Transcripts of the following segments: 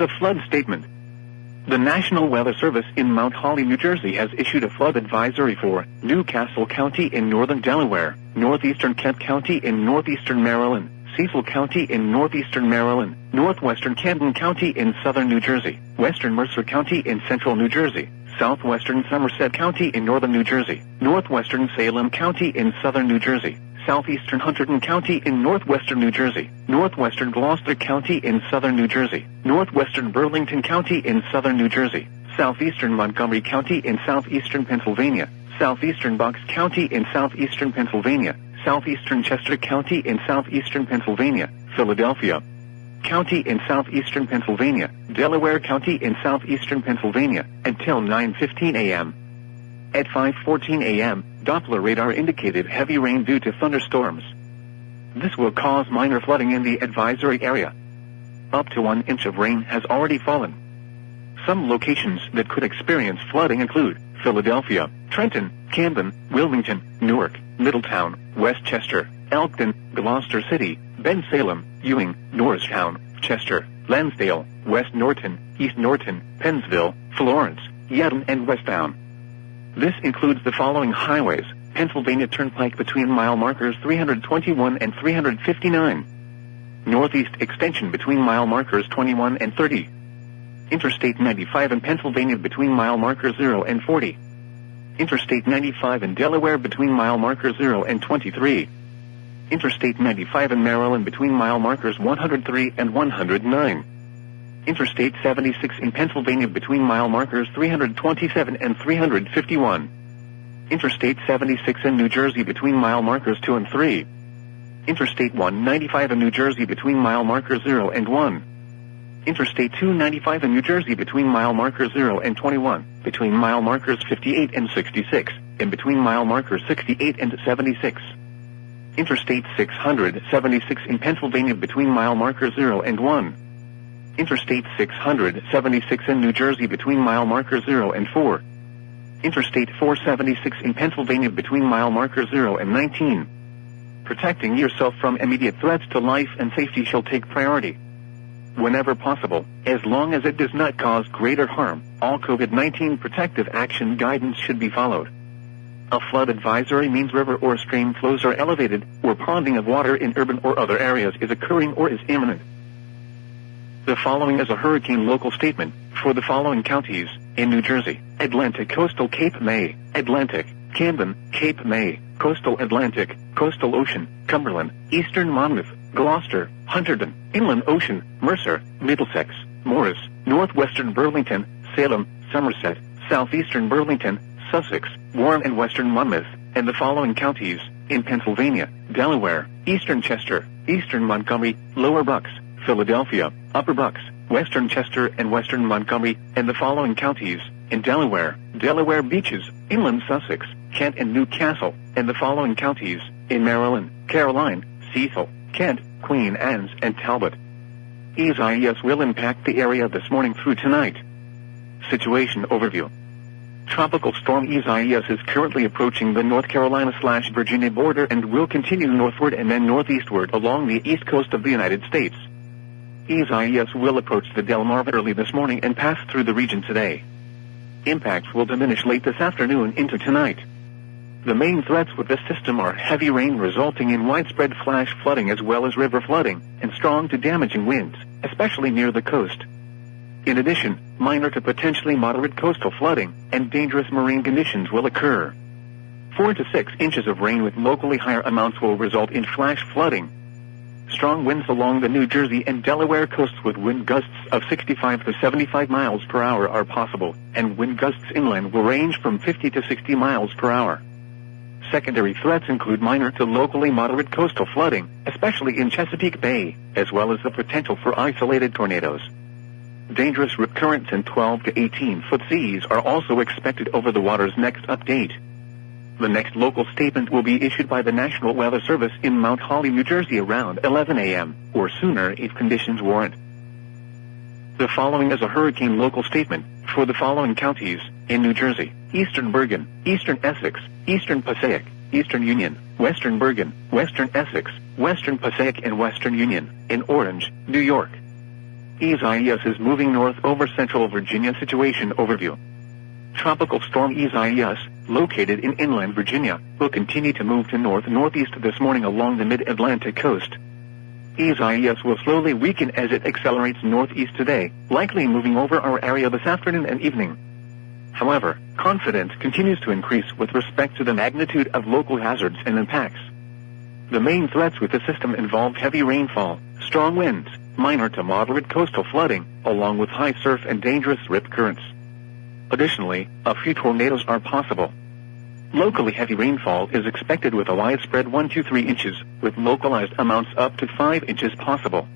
with a flood statement. The National Weather Service in Mount Holly, New Jersey has issued a flood advisory for Newcastle County in northern Delaware, northeastern Kent County in northeastern Maryland, Cecil County in northeastern Maryland, northwestern Camden County in southern New Jersey, western Mercer County in central New Jersey, southwestern Somerset County in northern New Jersey, northwestern Salem County in southern New Jersey, southeastern Hunterdon County in northwestern New Jersey, northwestern Gloucester County in southern New Jersey, northwestern Burlington County in southern New Jersey, southeastern Montgomery County in southeastern Pennsylvania, southeastern Bucks County in southeastern Pennsylvania, southeastern Chester County in southeastern Pennsylvania, Philadelphia County in southeastern Pennsylvania, Delaware County in southeastern Pennsylvania, until 9:15 a.m. At 5:14 a.m., Doppler radar indicated heavy rain due to thunderstorms. This will cause minor flooding in the advisory area. Up to 1 inch of rain has already fallen. Some locations that could experience flooding include Philadelphia, Trenton, Camden, Wilmington, Newark, Middletown, Westchester, Elkton, Gloucester City, Bensalem, Ewing, Norristown, Chester, Lansdale, West Norton, East Norton, Pennsville, Florence, Yeadon, and Westbound. This includes the following highways: Pennsylvania Turnpike between mile markers 321 and 359. Northeast Extension between mile markers 21 and 30. Interstate 95 in Pennsylvania between mile markers 0 and 40. Interstate 95 in Delaware between mile markers 0 and 23. Interstate 95 in Maryland between mile markers 103 and 109. Interstate 76 in Pennsylvania between mile markers 327 and 351. Interstate 76 in New Jersey between mile markers 2 and 3. Interstate 195 in New Jersey between mile markers 0 and 1. Interstate 295 in New Jersey between mile markers 0 and 21, between mile markers 58 and 66, and between mile markers 68 and 76. Interstate 676 in Pennsylvania between mile markers 0 and 1. Interstate 676 in New Jersey between mile markers 0 and 4. Interstate 476 in Pennsylvania between mile markers 0 and 19. Protecting yourself from immediate threats to life and safety shall take priority. Whenever possible, as long as it does not cause greater harm, all COVID-19 protective action guidance should be followed. A flood advisory means river or stream flows are elevated, or ponding of water in urban or other areas is occurring or is imminent. The following is a hurricane local statement for the following counties in New Jersey: Atlantic Coastal Cape May, Atlantic, Camden, Cape May, Coastal Atlantic, Coastal Ocean, Cumberland, Eastern Monmouth, Gloucester, Hunterdon, Inland Ocean, Mercer, Middlesex, Morris, Northwestern Burlington, Salem, Somerset, Southeastern Burlington, Sussex, Warren, and Western Monmouth, and the following counties in Pennsylvania: Delaware, Eastern Chester, Eastern Montgomery, Lower Bucks, Philadelphia, Upper Bucks, Western Chester, and Western Montgomery, and the following counties in Delaware: Delaware Beaches, Inland Sussex, Kent, and Newcastle, and the following counties in Maryland: Caroline, Cecil, Kent, Queen Anne's, and Talbot. EAS will impact the area this morning through tonight. Situation overview. Tropical storm EAS is currently approaching the North Carolina/Virginia border and will continue northward and then northeastward along the east coast of the United States. EAS will approach the Delmarva early this morning and pass through the region today. Impacts will diminish late this afternoon into tonight. The main threats with this system are heavy rain resulting in widespread flash flooding as well as river flooding, and strong to damaging winds, especially near the coast. In addition, minor to potentially moderate coastal flooding and dangerous marine conditions will occur. 4 to 6 inches of rain with locally higher amounts will result in flash flooding. Strong winds along the New Jersey and Delaware coasts with wind gusts of 65 to 75 miles per hour are possible, and wind gusts inland will range from 50 to 60 miles per hour. Secondary threats include minor to locally moderate coastal flooding, especially in Chesapeake Bay, as well as the potential for isolated tornadoes. Dangerous rip currents and 12 to 18-foot seas are also expected over the water's next update. The next local statement will be issued by the National Weather Service in Mount Holly, New Jersey around 11 a.m. or sooner if conditions warrant. The following is a hurricane local statement for the following counties in New Jersey: Eastern Bergen, Eastern Essex, Eastern Passaic, Eastern Union, Western Bergen, Western Essex, Western Passaic, and Western Union. In orange, New York. EAS is moving north over central Virginia. Situation overview. Tropical storm EAS, located in inland Virginia, will continue to move to north-northeast this morning along the mid-Atlantic coast. EAS will slowly weaken as it accelerates northeast today, likely moving over our area this afternoon and evening. However, confidence continues to increase with respect to the magnitude of local hazards and impacts. The main threats with the system involve heavy rainfall, strong winds, minor to moderate coastal flooding, along with high surf and dangerous rip currents. Additionally, a few tornadoes are possible. Locally heavy rainfall is expected with a widespread 1 to 3 inches, with localized amounts up to 5 inches possible.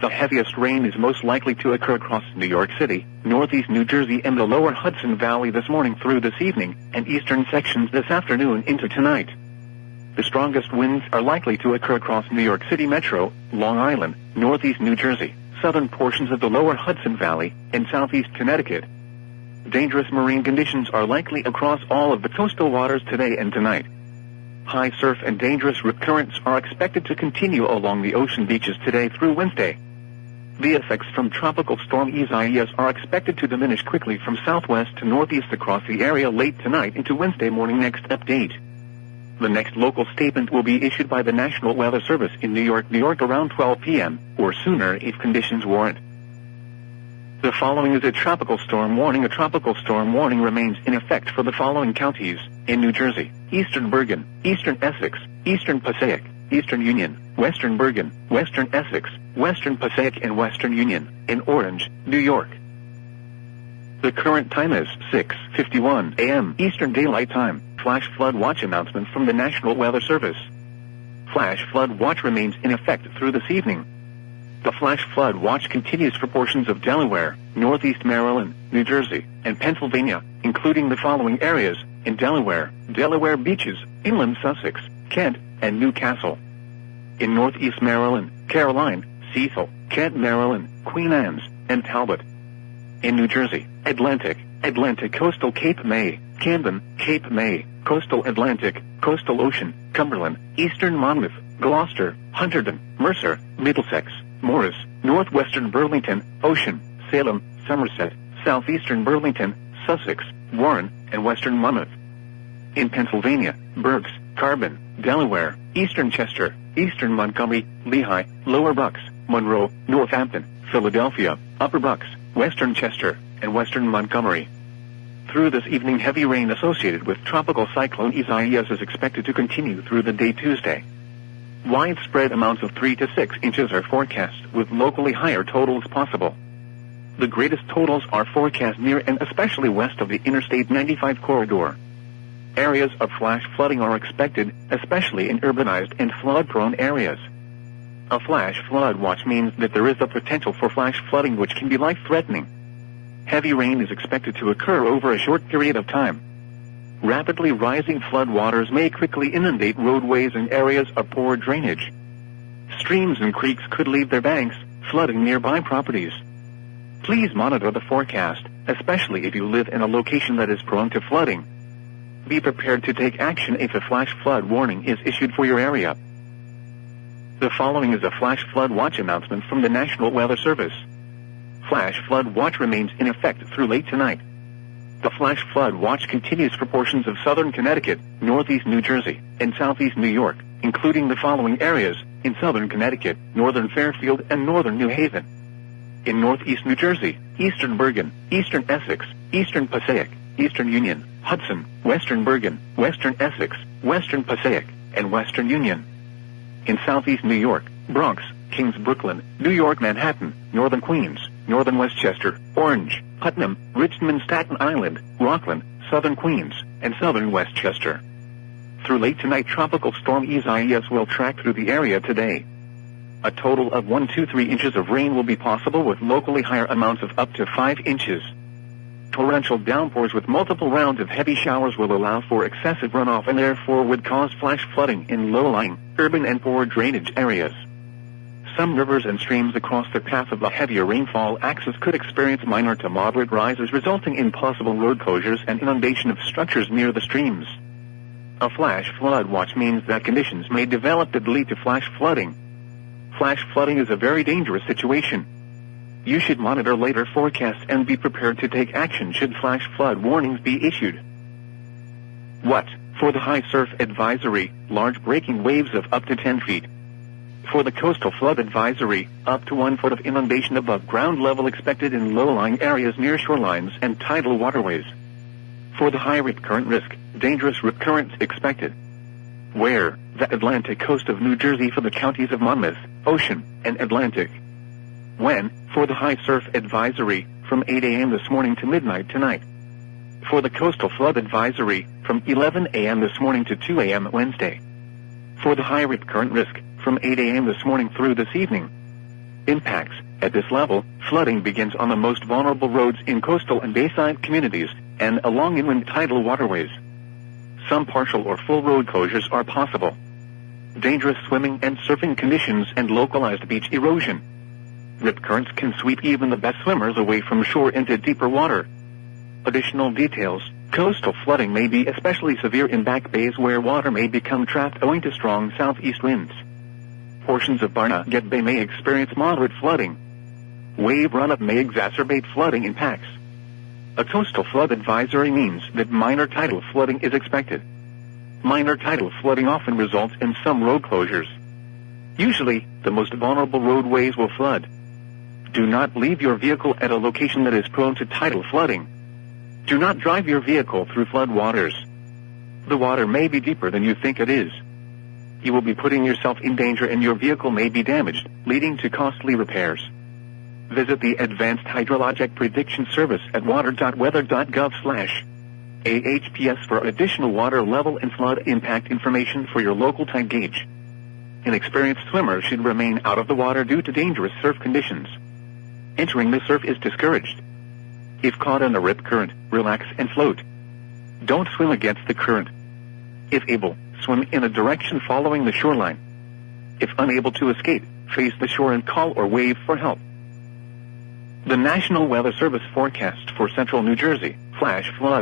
The heaviest rain is most likely to occur across New York City, northeast New Jersey and the lower Hudson Valley this morning through this evening, and eastern sections this afternoon into tonight. The strongest winds are likely to occur across New York City Metro, Long Island, northeast New Jersey, southern portions of the lower Hudson Valley, and southeast Connecticut. Dangerous marine conditions are likely across all of the coastal waters today and tonight. High surf and dangerous rip currents are expected to continue along the ocean beaches today through Wednesday. The effects from tropical storm EAS are expected to diminish quickly from southwest to northeast across the area late tonight into Wednesday morning. Next update. The next local statement will be issued by the National Weather Service in New York, around 12 p.m. or sooner if conditions warrant. The following is a tropical storm warning. A tropical storm warning remains in effect for the following counties in New Jersey: Eastern Bergen, Eastern Essex, Eastern Passaic, Eastern Union, Western Bergen, Western Essex, Western Passaic and Western Union. In Orange, New York. The current time is 6:51 a.m. Eastern Daylight Time. Flash flood watch announcement from the National Weather Service. Flash flood watch remains in effect through this evening. The flash flood watch continues for portions of Delaware, northeast Maryland, New Jersey, and Pennsylvania, including the following areas: in Delaware, Delaware beaches, inland Sussex, Kent, and Newcastle. In northeast Maryland, Caroline, Cecil, Kent, Maryland, Queen Anne's, and Talbot. In New Jersey, Atlantic, Atlantic coastal Cape May, Camden, Cape May, coastal Atlantic, coastal Ocean, Cumberland, eastern Monmouth, Gloucester, Hunterdon, Mercer, Middlesex, Morris, northwestern Burlington, Ocean, Salem, Somerset, southeastern Burlington, Sussex, Warren, and western Monmouth. In Pennsylvania, Berks, Carbon, Delaware, eastern Chester, eastern Montgomery, Lehigh, lower Bucks, Monroe, Northampton, Philadelphia, upper Bucks, western Chester, and western Montgomery. Through this evening, heavy rain associated with tropical cyclone EAS is expected to continue through the day Tuesday. Widespread amounts of 3 to 6 inches are forecast, with locally higher totals possible. The greatest totals are forecast near and especially west of the Interstate 95 corridor. Areas of flash flooding are expected, especially in urbanized and flood-prone areas. A flash flood watch means that there is the potential for flash flooding, which can be life-threatening. Heavy rain is expected to occur over a short period of time. Rapidly rising floodwaters may quickly inundate roadways and areas of poor drainage. Streams and creeks could leave their banks, flooding nearby properties. Please monitor the forecast, especially if you live in a location that is prone to flooding. Be prepared to take action if a flash flood warning is issued for your area. The following is a flash flood watch announcement from the National Weather Service. Flash flood watch remains in effect through late tonight. The flash flood watch continues for portions of southern Connecticut, northeast New Jersey, and southeast New York, including the following areas: in southern Connecticut, northern Fairfield, and northern New Haven. In northeast New Jersey, eastern Bergen, eastern Essex, eastern Passaic, eastern Union, Hudson, western Bergen, western Essex, western Passaic, and western Union. In southeast New York, Bronx, Kings, Brooklyn, New York, Manhattan, northern Queens, northern Westchester, Orange, Putnam, Richmond, Staten Island, Rockland, southern Queens, and southern Westchester. Through late tonight, tropical storm EAS will track through the area today. A total of 1 to 3 inches of rain will be possible, with locally higher amounts of up to 5 inches. Torrential downpours with multiple rounds of heavy showers will allow for excessive runoff and therefore would cause flash flooding in low-lying, urban and poor drainage areas. Some rivers and streams across the path of the heavier rainfall axis could experience minor to moderate rises, resulting in possible road closures and inundation of structures near the streams. A flash flood watch means that conditions may develop that lead to flash flooding. Flash flooding is a very dangerous situation. You should monitor later forecasts and be prepared to take action should flash flood warnings be issued. What? For the high surf advisory, large breaking waves of up to 10 feet. For the coastal flood advisory, up to 1 foot of inundation above ground level expected in low-lying areas near shorelines and tidal waterways. For the high rip current risk, dangerous rip currents expected. Where? The Atlantic coast of New Jersey for the counties of Monmouth, Ocean, and Atlantic. When? For the high surf advisory, from 8 a.m. this morning to midnight tonight. For the coastal flood advisory, from 11 a.m. this morning to 2 a.m. Wednesday. For the high rip current risk, from 8 a.m. this morning through this evening. Impacts. At this level, flooding begins on the most vulnerable roads in coastal and bayside communities, and along inland tidal waterways. Some partial or full road closures are possible. Dangerous swimming and surfing conditions and localized beach erosion. Rip currents can sweep even the best swimmers away from shore into deeper water. Additional details. Coastal flooding may be especially severe in back bays where water may become trapped owing to strong southeast winds. Portions of Barnegat Bay may experience moderate flooding. Wave run-up may exacerbate flooding impacts. A coastal flood advisory means that minor tidal flooding is expected. Minor tidal flooding often results in some road closures. Usually, the most vulnerable roadways will flood. Do not leave your vehicle at a location that is prone to tidal flooding. Do not drive your vehicle through flood waters. The water may be deeper than you think it is. You will be putting yourself in danger and your vehicle may be damaged, leading to costly repairs. Visit the Advanced Hydrologic Prediction Service at water.weather.gov/AHPS for additional water level and flood impact information for your local tide gauge. Inexperienced swimmers should remain out of the water due to dangerous surf conditions. Entering the surf is discouraged. If caught in a rip current, relax and float. Don't swim against the current. If able, swim in a direction following the shoreline. If unable to escape, face the shore and call or wave for help. The National Weather Service forecast for central New Jersey, flash flood